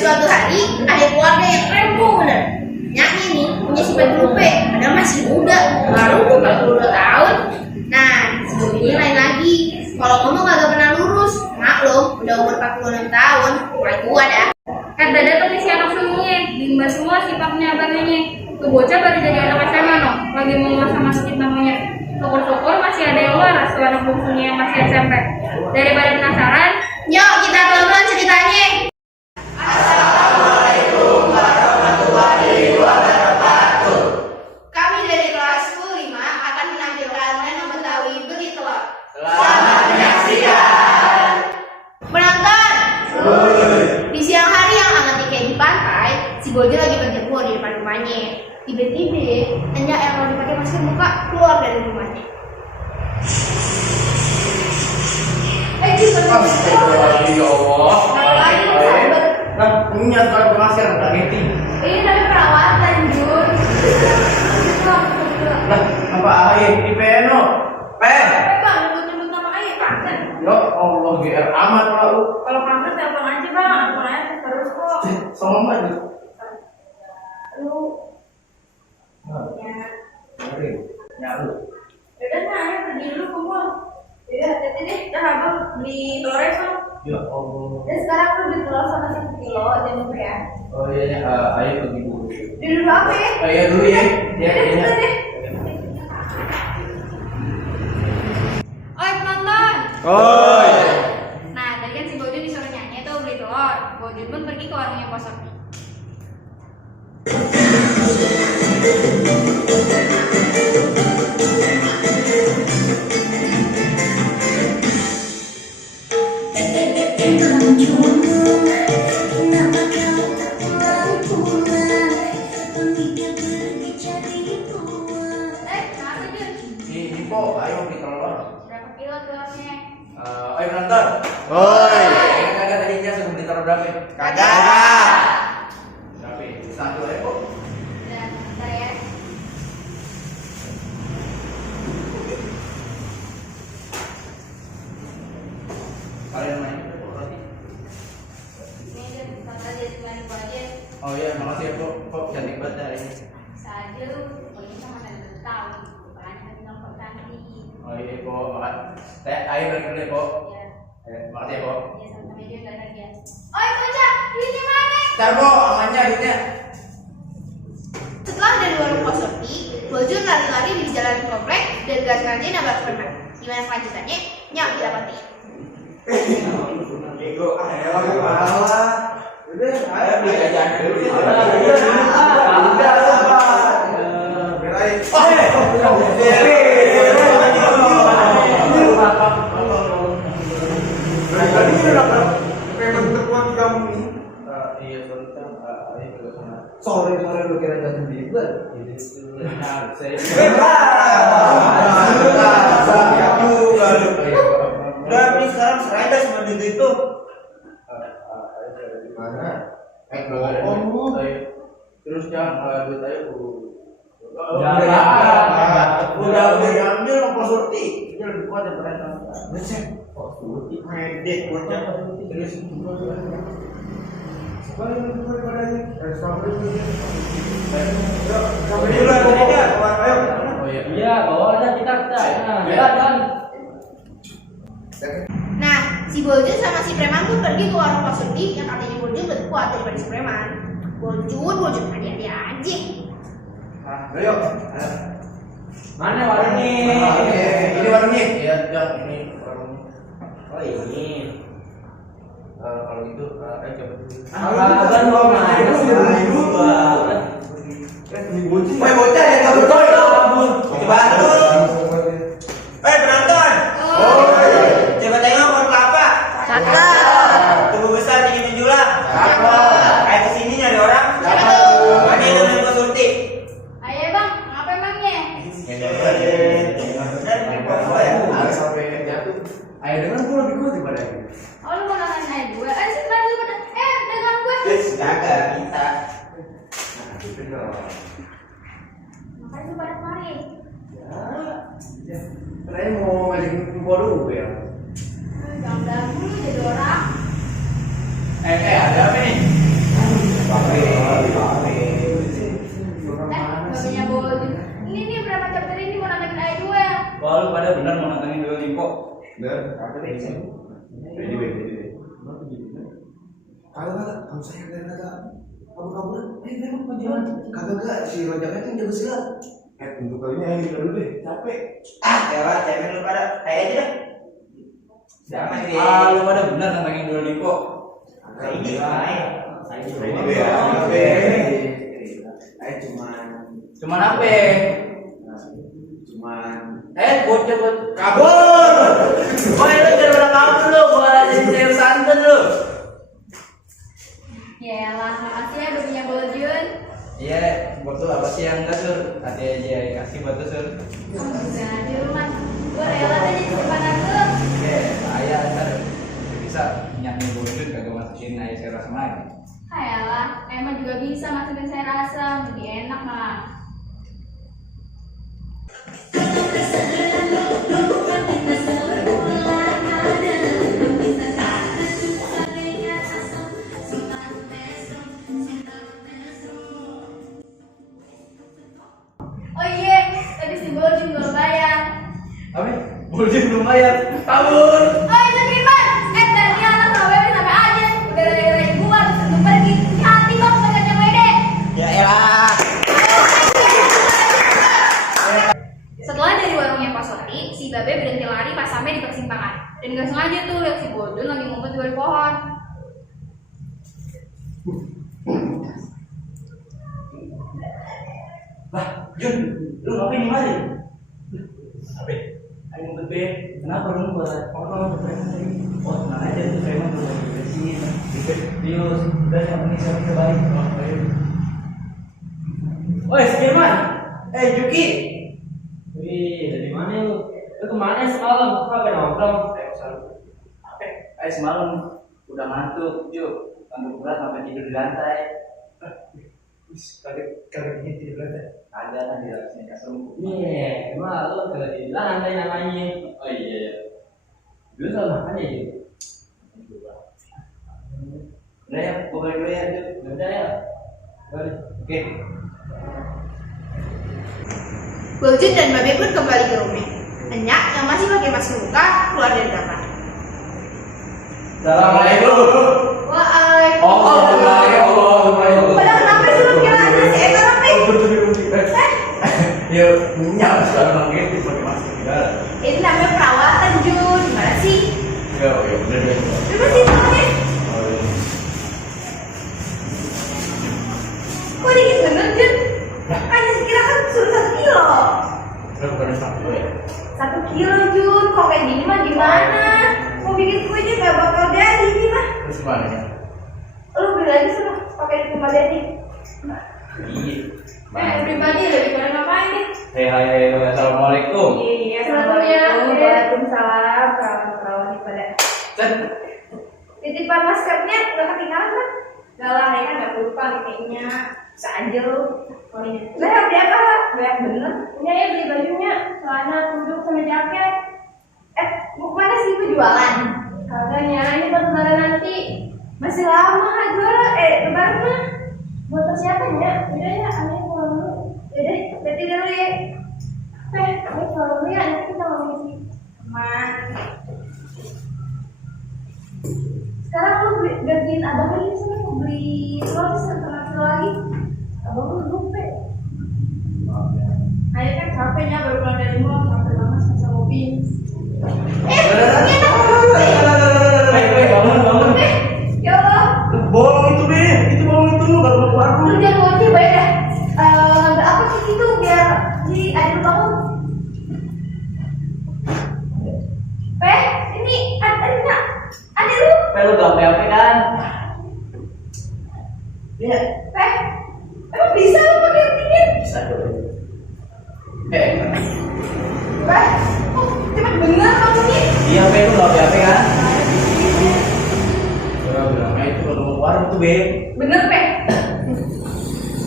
suatu hari ada keluarga yang rempong bener. Nyanyi nih punya sifat grupe, padahal masih muda, baru 42 tahun. Nah, sebelum ini lain lagi. Kalau ngomong agak pernah lurus, maklum udah umur 46 tahun, mulai tua dah. Kan dada tuh si anak sunyinya, bimbang semua sifatnya abangnya. Tuh bocah baru jadi anak SMA no, lagi mau sama sedikit namanya. Syukur-syukur masih ada yang waras tuh anak bungsunya yang masih SMP. Daripada penasaran, Yuk kita telan ceritanya. Assalamualaikum warahmatullahi wabarakatuh. Kami dari kelas 5 akan menampilkan menu Betawi beli telur. Selamat menyaksikan. Penonton. Di siang hari yang hangat kayak di pantai, si Bojo lagi berjemur di depan rumahnya. Tiba-tiba, Enya yang mau dipakai masker muka keluar dari rumahnya. Astagfirullahaladzim, ya Allah. Nah, punya tuan pengasir, Mbak Neti. Ini dari perawatan, Jun. Nah, apa air di PNO? Pen. bang, nyebut-nyebut nama ayah kangen. Ya Allah, GR amat lalu. Kalau kangen telepon aja bang, telepon aja terus kok. Sama Mbak nih. Lu, Ya. Nyaru. yaudah nah, ayo pergi dulu kumpul. Yaudah, hati-hati deh, dah abang beli telur ya Bang. Ya Allah. Dan sekarang aku beli telur sama 1 kilo jamur ya. Oh iya, ayo pergi dulu. Dulu apa ya? Oh iya dulu ya. Ya, ya. Oi penonton. Oi. Nah, tadi kan si Bojo disuruh nyanyi tuh beli telur. Bojo pun pergi ke warungnya Pak Sofi. Kenapa Jun? Ini po, ayo beli telur. Berapa kilo telurnya? Ayo penonton. Oi. Kagak tadinya sebelum beli telur berapa? Kagak. Berapa? Satu aja kok. Dan bentar ya. Kalian main roti. Ini aja, bentar aja, cuma itu aja. Oh iya, makasih ya kok. Kok cantik banget hari ini. Saja lu, pokoknya sama tanda tahu. Banyak yang nampak cantik. Oh iya kok, teh ayo balik dulu ya kok. Ya, Makasih ya kok. ya sama-sama aja gak lagi ya. Oi bocah, duitnya mana? Ntar kok, amannya duitnya. Setelah dari warung Pak Sofi, Bojo lari-lari di jalan komplek dan gak sengaja nabrak teman. Gimana kelanjutannya? Nyok kita patiin. Ego, ayo malah. Udah, Ayo beli jajan dulu. Udah, sabar. Belain. Tadi udah pengen temuan kamu nih. Iya, sorry kan. Ayo ke sana. Sore lu kira jam 9. Saya. Udah, ini sekarang serada sama duit itu. Mana? Terus jangan duit ayo Udah diambil sama Pak Surti. Ini lebih kuat daripada kamu. Ngecek. Medit bocah. Terus Sampai dulu ya, pokoknya. Ayo. Oh iya. Iya, bawa aja kita. Jalan. Nah, si Bojo sama si Preman pun pergi ke warung Pak Sofi yang katanya Bojo lebih kuat daripada si Preman. Bojo hati-hati aja. Ayo. Mana warungnya? Ini warungnya. Iya, Jang, ini warungnya. Oh ini. Kalau gitu, ayo coba dulu. Abang mau main Woi bocah ya kabur coy. Bangun. Penonton. Coba tengok pohon kelapa. Tubuh besar tinggi menjulang. Kayak kesini nyari orang. Mana yang namanya Pak Surti? Ayo bang, ngapa emangnya? Sampai jatuh. Ayo dengan gue lebih kuat daripada ini. Oh lu mau nangin aja gue? Sini mari lu pada. Dengan gue. Kagak kita. Makanya lu pada kemari. Karena mau ngajakin info dulu ya. Jangan ganggu lu jadi orang. Ada apa nih? pada benar mau nantangin Duolingo? Bener. Ready, wait. Kagak, kamu sayang dari kagak. Kabur-kaburan, memang jangan. Kagak, si Rojaknya kan jago silat. Untuk kali ini ayo kita dulu deh, capek. Elah, cemen lu pada. Ayo aja deh. Jangan sih. Lu pada benar nantangin Duolingo? Ini main. Ini be, ayo Cuman apa? Bocah Kabur. Woi, lu jangan kabur lu, gua jadi sayur santan lu. Ya lah, makasih ya udah punya Boljun. Iya, buat lu apa sih yang enggak sur? Hati aja kasih buat lu sur. Udah di rumah, gue rela deh jadi simpanan lu. Oke, saya ntar bisa nyanyi Boljun kagak masukin air sayur asam lagi. Ayolah, emang juga bisa masukin sayur asam, lebih enak mah. Oh iya, tadi si Boljun belum bayar. Apa? Boljun belum bayar. Kabur. Oh itu Firman, tadi anak KWB sampai aja udah dari gua terus pergi. Hati bang bagajnya WD. Ya elah. Setelah dari warungnya Pak Soti, si Babe berhenti lari pas sampai di persimpangan. Dan gak sengaja tuh lihat si Boljun lagi ngumpet di bawah pohon. Lah, Jun, lu ngapain di mari? Apa? Ayo ngumpet be. Kenapa lu ngumpet? Orang preman tadi. Oh, tenang aja tuh preman tuh lagi bersih. Dius, udah yang penting siapa kembali. Ayo. Oi, Firman. Juki. Wih, dari mana lu? Lu kemana semalam? Kagak nongkrong. Ayo semalam udah ngantuk, yuk. Ngantuk berat sampai tidur di lantai. Kagak gitu berarti. Ada kan di atasnya kasur rumput. Iya, emang lu kalau dibilang lantai namanya. Oh iya. Dulu soal makan ya gitu. Udah ya, gue balik dulu ya, Jun. Udah ya. Balik. Oke. Boljun dan Babe pun kembali ke rumah. Enyak yang masih pakai masker muka keluar dari kamar. Assalamualaikum. Waalaikumsalam. Padahal kenapa sih lu kira aja si Eka apa? Yuk, minyak sekarang pakai pakai masker segala. Ini namanya perawatan Jun. Gimana sih? Ya, bener. Coba sih tangannya. Kok dikit bener Jun? Kan sekira kan suruh 1 kilo. Berapa kali satu ya? 1 kilo Jun. Kok kayak gini mah gimana? Mau bikin kue aja gak bakal jadi ini mah. Terus gimana ya? Lu beli lagi sana pakai di rumah Dedi. Iya. Pribadi lebih pada ngapain nih? Hai, assalamualaikum. Iya, Assalamualaikum. Waalaikumsalam. Perawat nih pada. Cek. Titipan maskernya udah ketinggalan kan? Gak lah, ya kan gak lupa nih kayaknya. Bisa aja lu. Oh iya. Lah, beli apa? Banyak bener. Punya ya beli bajunya, celana, punduk, sama jaket. Mau kemana sih lu jualan? Harganya ini buat lebaran nanti. Masih lama jualan. Lebaran mah. Buat persiapan ya. Udah ya, aneh pulang dulu. Yaudah, berarti dulu ya. Ini pulang dulu ya, nanti kita ngomongin sih. Aman. Sekarang lu gantiin abang lagi sana mau beli telur setengah kilo lagi. Abang lu lupa. Ayo kan capeknya baru pulang dari mall, capek banget sama mobil. Bangun. Ya Allah. Bohong itu deh, itu bohong itu nggak perlu baru. Lu jangan ngoceh baik dah. Ngambil apa sih itu biar si adik lu bangun. Ini adiknya. Adik lu. Lu gak apa kan? Iya. Emang bisa lu pakai begini? Bisa dong. Cepet bener maksudnya. Iya, lu gak apa kan? Bilang itu kalau mau warung tuh be. Bener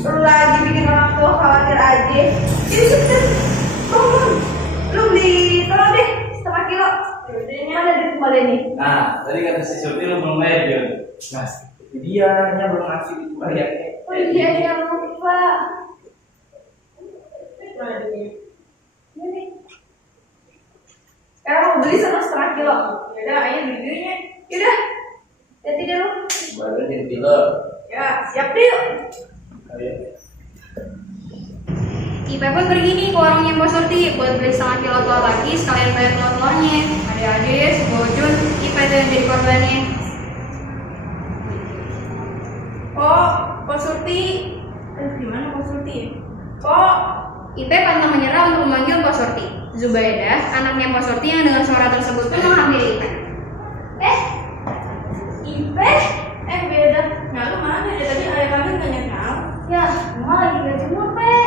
lu lagi bikin orang tua khawatir aja. Jadi sukses. Bangun. Lu beli telur deh 1/2 kilo. Mana duit kembali nih? Nah, tadi kata si Surti lu belum bayar Jun. Nah, itu dia belum ngasih itu bayar. Oh iya ya lupa. Mana duitnya? Ini. kilo. Yaudah, ayah beli-belinya. Yaudah, jadi deh lu. Baru jadi kilo. Ya, siap deh yuk. Ayo. Ipe pun pergi nih ke warungnya Mbak Surti buat beli setengah kilo telur lagi sekalian bayar telur-telurnya. Adik-adik, si Bojun, Ipe tuh yang jadi korbannya. Oh, Mbak Surti. Gimana Mbak Surti? Oh, Ipe pantang menyerah untuk memanggil Mbak Surti. Zubaidah, anaknya Mbak Surti yang dengan suara tersebut pun menghampiri Ipe. Ipe? Beda. Nah, lu mana? Dari tadi ayah kalian gak nyekal. Ya, emang lagi gak jemur, Pe.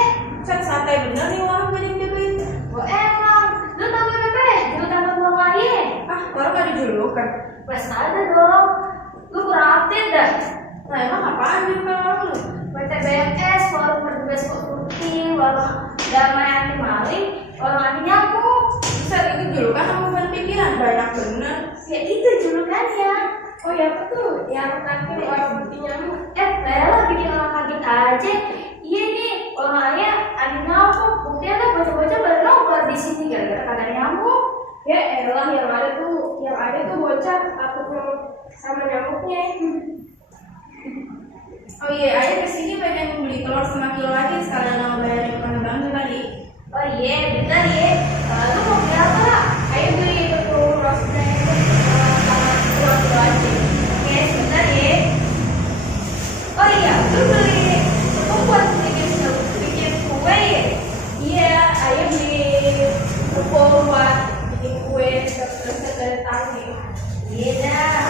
Santai bener nih orang gak dijagain. Oh emang, lu tau gak, Pe? Julukan lu lagi. Baru gak dijulukan. Wes ada dong. Lu kurang update dah. Nah, emang apaan julukan orang lu? Baca BMS, warung berdua putih, warung damai anti maling, warung anti nyamuk. Bisa itu julukan apa bukan pikiran? Banyak bener. Ya itu julukannya. Oh ya betul, yang terakhir orang putih nyamuk. Bella bikin orang kaget aja. Iya nih, orang ayah anti nyamuk. Buktinya kan bocah-bocah pada nobar di sini gara-gara kena nyamuk. Ya elah, yang ada tuh bocah takut sama nyamuknya. Oh iya, ayah kesini pengen beli telur setengah kilo lagi sekalian mau bayarin karena bangsa tadi. Oh iya, bentar ya. Lu mau beli apa? Ayah beli tepung roasted sama telur aja. Oke, sebentar ya. Oh iya, lu beli tepung buat bikin kue ya? Iya, ayah beli tepung buat bikin kue terus dari tadi. Iya dah.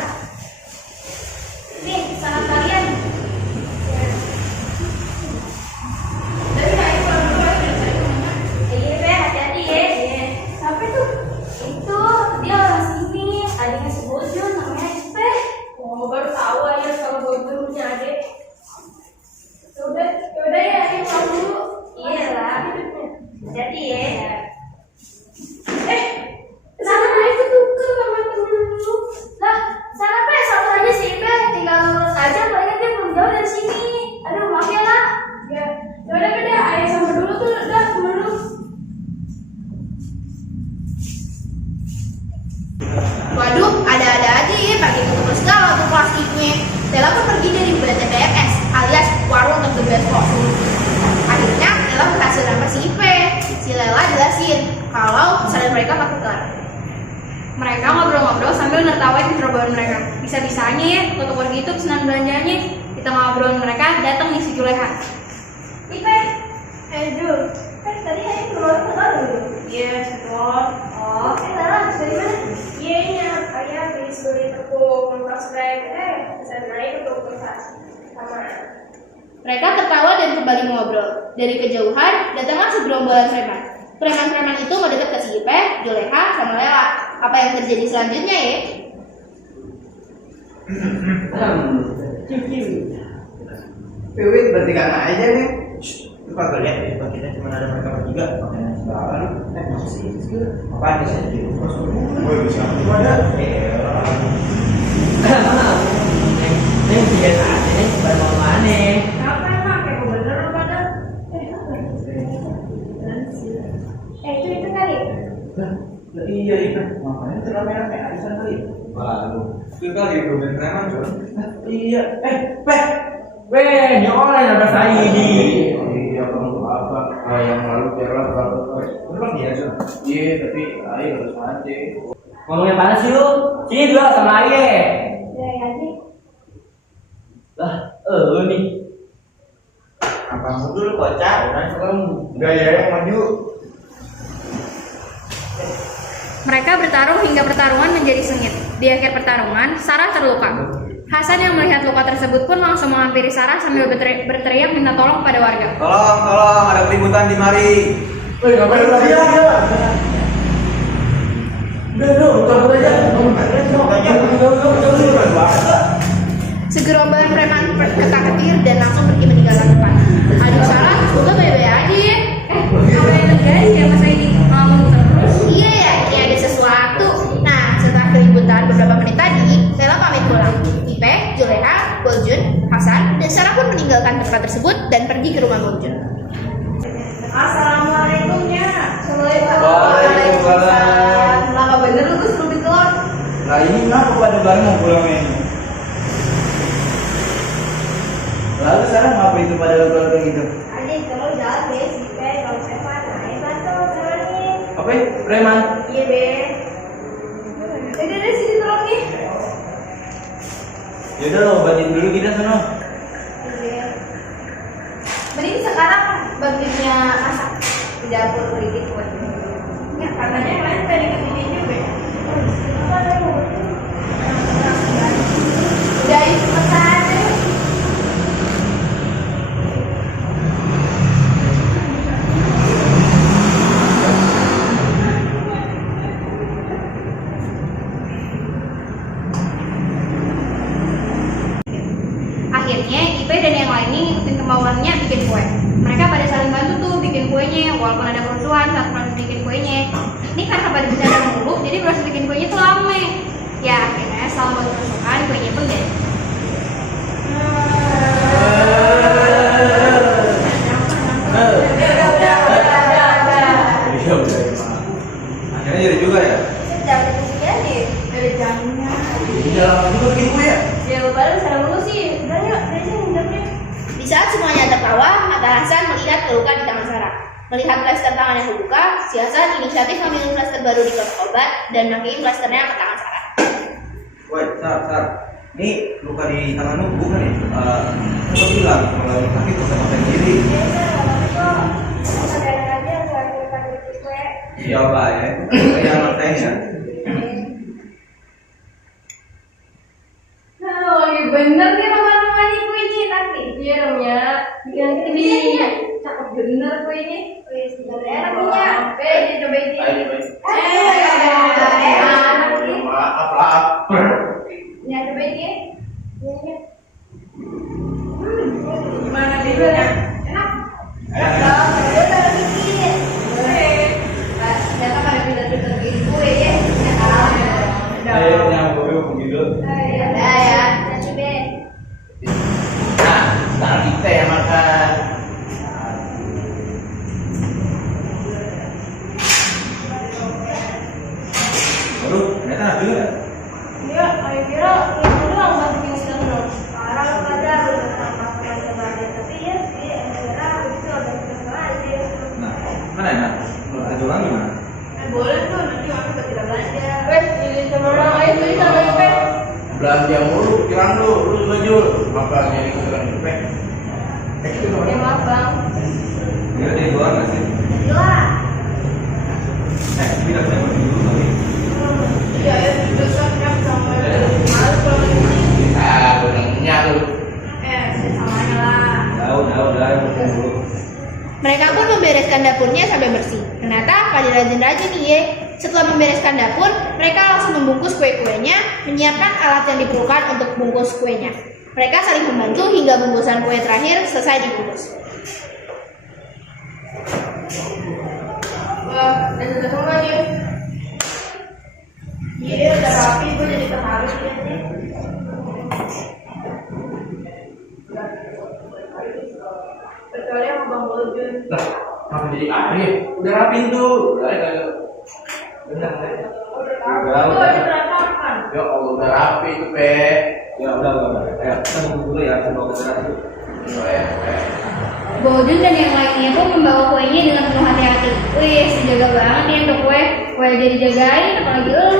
Nih, salam kalian. Waduh, ada-ada aja ya, pakai tutup segala tuh plastiknya. Dela pun pergi dari BTPS alias warung untuk bebas kosong. Akhirnya Dela berhasil nambah si Ipe. Si Lela jelasin kalau kesalahan mereka pakai telur. Mereka ngobrol-ngobrol sambil nertawain keterobohan mereka. Bisa-bisanya ya, waktu pergi itu pesanan belanjanya. Kita ngobrolin mereka, datang nih si Juleha. Ipe, Jul, tadi ayah keluar dulu. Iya, telur. Oh, Lela habis dari mana? Iya, ayah habis beli tepung roasted. Bisa naik untuk pesan sama. Mereka tertawa dan kembali mengobrol. Dari kejauhan, datanglah segerombolan preman. Preman-preman itu mendekat ke si Ipe, Juleha, sama Lela. Apa yang terjadi selanjutnya ya? Pewit berarti karena aja nih. Lu kagak lihat ya, kalau kita cuma ada mereka bertiga, makanan segala lu. Masa sih itu segala? Apaan bisa jadi? Woi, bisa itu ada. Ini tiga saat ini baru mau mana? Apa emang? Kayak bener lu pada? Itu kali. Nah, iya itu. Makanya terlalu merah di sana kali. Waduh, itu kali belum preman John. Iya. Weh, ini orang yang ada saya ini. Iya, kamu apa? Yang lalu biarlah berapa kali. Memang iya John. Iya, tapi ayo harus mati. Ngomongnya panas sih lu? Sini dulu sama ayah. Ya sih. Lah, nih. Apa dulu kocak? Enggak ya, yang maju. Mereka bertarung hingga pertarungan menjadi sengit. Di akhir pertarungan, Sarah terluka. Hasan yang melihat luka tersebut pun langsung menghampiri Sarah sambil berteriak minta tolong pada warga. Tolong, ada keributan di mari. Woi, ngapain lu lagi? Udah, cabut aja. Segerombolan preman ketar-ketir dan langsung pergi meninggalkan tempat. Aduh Sarah, lu baik-baik aja ya. Apa yang terjadi ya Mas Aidi? Ngomong terus. Iya ya, ini ada sesuatu. Nah, setelah keributan beberapa menit tadi, Lela pamit pulang. Ipe, Juleha, Bojun, Hasan, dan Sarah pun meninggalkan tempat tersebut dan pergi ke rumah Bojun. Assalamualaikum ya. Waalaikumsalam. Lama bener lu Gus belum telur. Nah ini kenapa pada bareng pulangnya ini? Lalu sekarang ngapa itu pada keluarga gitu? Adik kalau jalan be, si Be, kalau preman, naik batu, jalannya. Apa ya? Preman? Iya be. Dari sini tolong nih. Yaudah lo obatin dulu kita sana. Iya. Mending sekarang bagiannya masak di dapur bikin kue. Ya katanya yang lain tadi kesini juga. Udah itu pesan. Akhirnya Ipe dan yang lainnya ngikutin kemauannya bikin kue. Mereka pada saling bantu tuh bikin kuenya, walaupun ada kerusuhan saat proses bikin kuenya. Ini karena pada bercanda mulu, jadi proses bikin kuenya tuh lama. Ya akhirnya selama kerusuhan kuenya pun jadi. Iya udah. Akhirnya jadi juga ya? Jangan jadi, ada jamnya. Iya lama juga bikin kue ya? Ya baru sana dulu sih. Udah yuk, dari sini jamnya. Di saat semuanya tertawa, mata Hasan melihat keluka di tangan Sarah. Melihat plester tangan yang terbuka, si Hasan inisiatif ambil plester baru di kotak obat dan makin plesternya ke tangan Sarah. Woi, Sar. Ini luka di tanganmu bukan ya? Coba bilang kalau sakit bisa makan diri. Iya pak ya. Kayak anak saya ya. Nah, lagi bener nih roman-romannya kuenya tapi. Iya dong ya. Bikin ini cakep bener kuenya. Enak punya. Cobain ini. Maaf lapar. Ya cobain ya. Iya. Gimana bedanya? Enak. Enak dong. Udah taruh dikit. Ternyata pada pinter-pinter bikin kue ya. Ayo nyamuk begitu. Ya ya. Nanti be. Nah, sekarang kita yang makan. Aduh, ternyata enak juga. Iya, ayo kira itu doang bantu bikin terus. Sekarang pada udah tambah yang sebagai tapi ya sih, kira itu ada sesuatu aja. Nah, mana enak? Kalau ada orang gimana? Boleh tuh nanti kami buat kita belanja. Wes, ini sama orang ayo beli sama Ipe. Belanja mulu, kirang lu juga Jul. Makanya ini kurang Ipe. Itu Ya maaf bang. Dia dari luar nggak sih? Gila. Kita bisa pergi dulu tapi. Iya ya, besok kan sama. Malu kalau ini. Ah, benarnya lu. Samanya lah. Udah, pergi dulu. Mereka pun membereskan dapurnya sampai bersih. Ternyata pada rajin-rajin nih ye. Setelah membereskan dapur, mereka langsung membungkus kue-kuenya, menyiapkan alat yang diperlukan untuk bungkus kuenya. Mereka saling membantu hingga bungkusan kue terakhir selesai dibungkus. Wah, udah semua nih. Iya, udah rapi, gue jadi terharu liatnya. Kecuali sama Bang Bojun. Lah, kenapa jadi aneh? Udah rapin tuh. Udah. Benar. Udah berantakan. Ya Allah, udah rapi itu, Pe. Ya udah. Ayo, kita tunggu dulu ya, kita bawa ke sana. Bojun dan yang lainnya pun membawa kuenya dengan penuh hati-hati. Wih, sejaga banget nih untuk kue. Kue jadi dijagain, apalagi lu.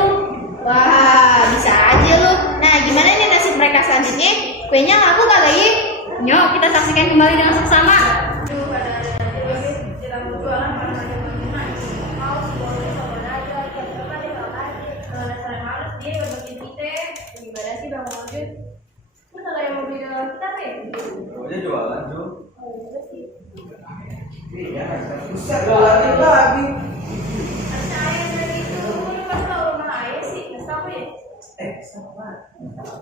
Wah, bisa aja lu. Nah, gimana nih nasib mereka selanjutnya? Kuenya laku kagak ya? Yuk, kita saksikan kembali dengan seksama. Gimana sih Bang Bojun? Lu kagak ada yang mau beli dalam kita ya? Dia jualan tuh. Iya, Bisa jualan lagi. Saya dari itu, lu pas tau rumah ayah sih, nggak tahu ya? Sama.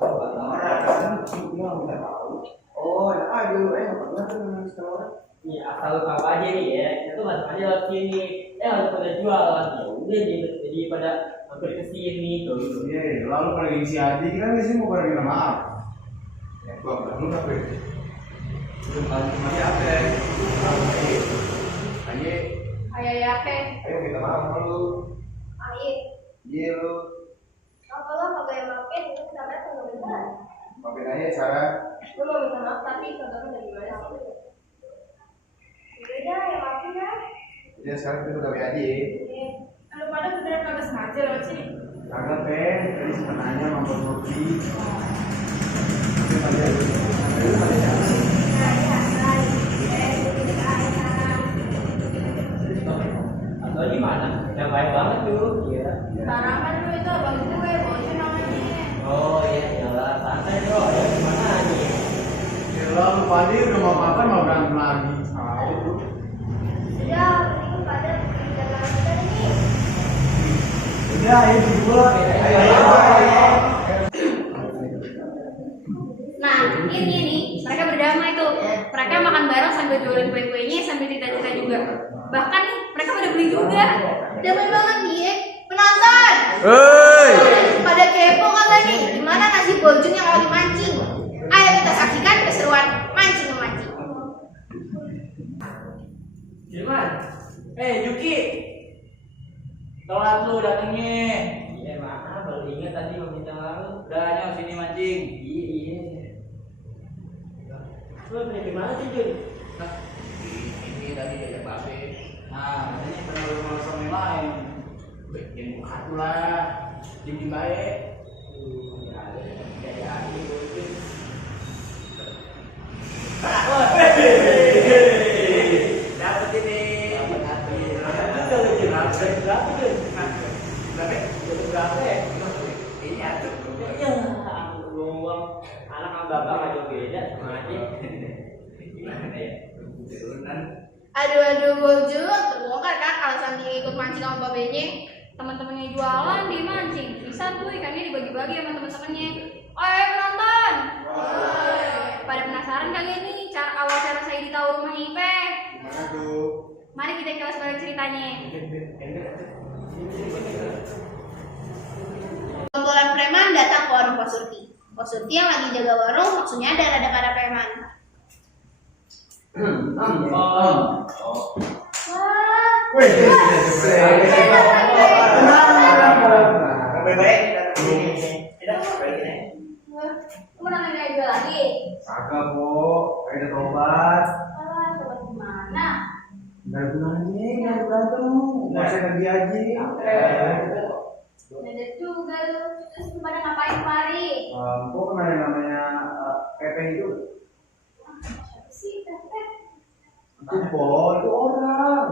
Orang kita tahu. Oh, ya aduh, nggak pernah tuh nangis sama orang. Nih asal lu tahu aja nih ya, kita tuh masuk aja lewat sini. Harus pada jualan ya udah jadi pada hampir ke sini tuh. Iya, lalu kalau isi hati kan di sini mau pada minta maaf. Ya, gua belum tapi. Belum tahu cuma apa. Ayo, Ayah ya, Pe. ayo minta maaf sama lu. Ayah. Iya lu. Apa lo Maafin aja Sarah. Lu mau minta maaf tapi kagak dari mana sih? Udah ya maafin ya. Jadi sekarang kita udah aja. Lu pada beneran kagak sengaja lewat sini. Kagak pen, tadi sebenarnya mau kopi. Atau gimana? Yang baik banget tuh. Iya. Tarakan lu itu abang gue, bocah namanya. Oh iya, iyalah santai bro. Ya gimana nih? Gila, lu padi udah mau makan mau berantem lagi. Udah, mending pada jalan kita nih. Udah, ayo berdua. Ayo. Nah, ini nih, mereka berdamai tuh. Mereka makan bareng sambil jualin kue-kuenya sambil cerita-cerita juga. Bahkan nih, mereka pada beli juga. Damai banget nih ya. Penonton. Pada kepo kagak nih? Gimana nasib Bojun yang lagi mancing? Ayo kita saksikan keseruan mancing-memancing. Firman. Yuki. Telat lu datengnya. Iya maaf, baru ingat tadi mau minta maaf. Udah nyok sini mancing. Iya. Lu dari mana sih Jun? Ini tadi diajak babe. Nah, katanya pernah lu mau sama yang lain. Bikin buka tuh lah. Diem baik. Dapat ini. Dapat hati. Itu lucu berapa tuh? Berapa ya? Ini atuh. Ya, luang anak sama bapak nggak jauh beda sama aja. Gimana ya? Turunan. Aduh Bojun, terbongkar kan alasan dia ikut mancing sama babenya. Teman-temannya jualan di mancing. Bisa tuh ikannya dibagi-bagi sama teman-temannya. Ayo penonton. Pada penasaran kalian nih awal cara saya tahu rumah Ipe? Gimana tuh? Mari kita kelas balik ceritanya. Kumpulan preman datang ke warung Pak Surti. Pak Surti yang lagi jaga warung maksudnya ada para preman. Wah, Wih, Baik-baik. kamu nanya kayak gue lagi? Kagak, Po. Kayak ada tobat. Coba gimana? Nggak gunanya, nggak berantem. Masa pergi aja. Ada juga lu. Terus lu pada ngapain kemari? Kok kemana namanya Pepe itu? Siapa sih Pepe? Itu, Po. Itu orang.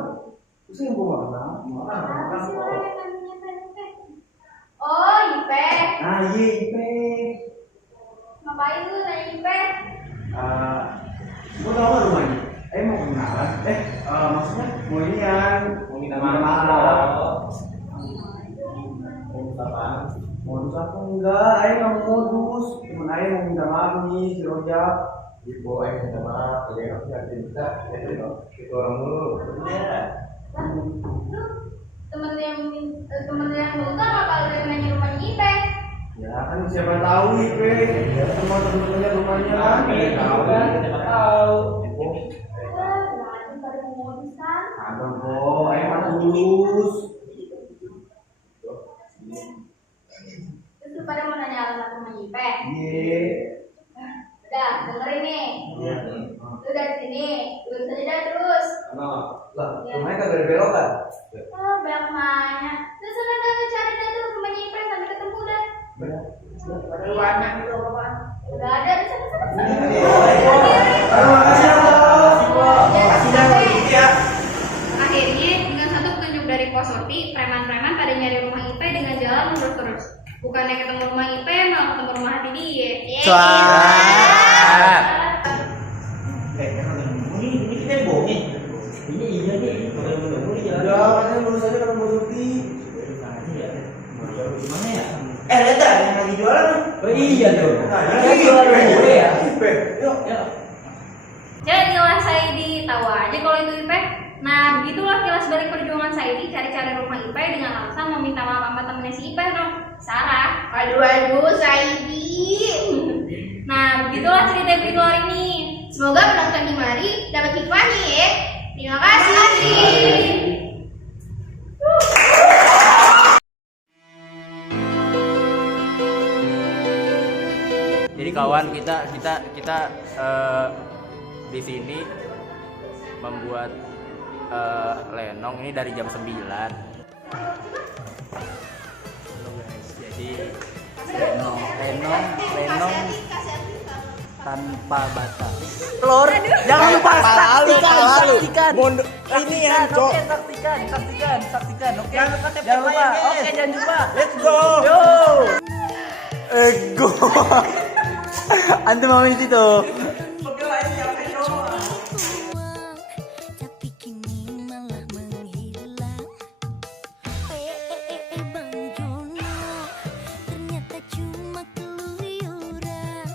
Terus yang gue mana? Siapa sih orang yang namanya Pepe? Oh, Ipe. Nah, iya, Ipe. Ngapain lu nanya Ipe? Gue tau gak rumahnya? Mau kenalan? Maksudnya mau inian, mau minta maaf. Modus apa enggak? Nggak mau modus. Cuman mau minta maaf nih si Rojak. Ibu, minta maaf. Jadi aku yakin kita. Itu orang dulu. Lu temen yang minta apa kalau dia nanya rumahnya Ipe? Ya kan siapa tahu Ipe. Semua temen-temennya rumahnya kan. Tahu kan? Siapa tahu? Jangan pada mau modus kan? Ada kok. Mah tulus. Terus lu pada mau nanya alamat rumah Ipe? Iya. Udah, dengerin nih. Lu dari sini, lurus aja dah terus. Lah, rumahnya kagak ada belokan. Oh, banyak nanya. Terus lu cari dah tuh rumahnya Ipe sampai ketemu dah. Ada warna itu apa? Udah ada di sana. Akhirnya dengan satu petunjuk dari Pos Surti, preman-preman pada nyari rumah Ipe dengan jalan mundur terus. Bukannya ketemu rumah Ipe, malah ketemu rumah hati dia. Ini kita dibohongin. Ini iya nih, bener-bener ya. Ya, katanya lulus aja kalau mau cuti. Gimana ya? Lihat dah yang lagi jualan. Oh iya tuh. Nah, Jualan gue ya. Ipe, yuk. Jadilah Saidi, tahu aja kalau itu Ipe. Nah, begitulah kilas balik perjuangan Saidi cari-cari rumah Ipe dengan alasan meminta maaf sama temennya si Ipe dong, Sarah. Aduh, Saidi. Nah, begitulah cerita berikut hari ini. Semoga penonton di mari dapat hikmahnya ya. Terima kasih. Jadi kawan, kita di sini membuat lenong ini dari jam 9. Jadi lenong tanpa batas. Telur, jangan lupa saksikan. Ini ya, Cok. Saksikan. Oke. Jangan lupa. Oke, jangan lupa. Let's go. Yo. Ego. Antum mau di situ. Tapi kini malah menghilang. Bang Jono, ternyata cuma keluyuran.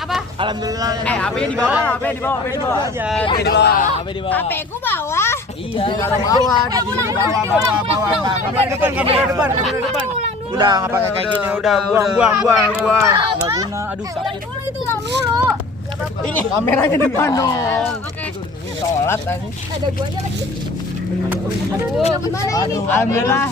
Apa? Alhamdulillah. HP-nya di bawah. HP di bawah aja. HP di bawah. HP ku bawah. Iya, kalau bawah. Kamera depan. Udah nggak pakai kayak gini, udah buang. Nggak guna. Aduh, sakit. Itu ulang dulu. Ini kameranya depan dong. Oke. Sholat aja. Ada gua aja lagi. Aduh, gimana ini? Alhamdulillah.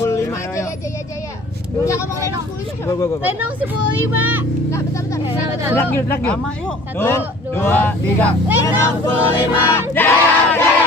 Jaya. Jangan ngomong Lenong 15. Lenong 15. Enggak, bentar. Lagi. Lama yuk. 1, 2, 2, 3. Lenong 15. Jaya.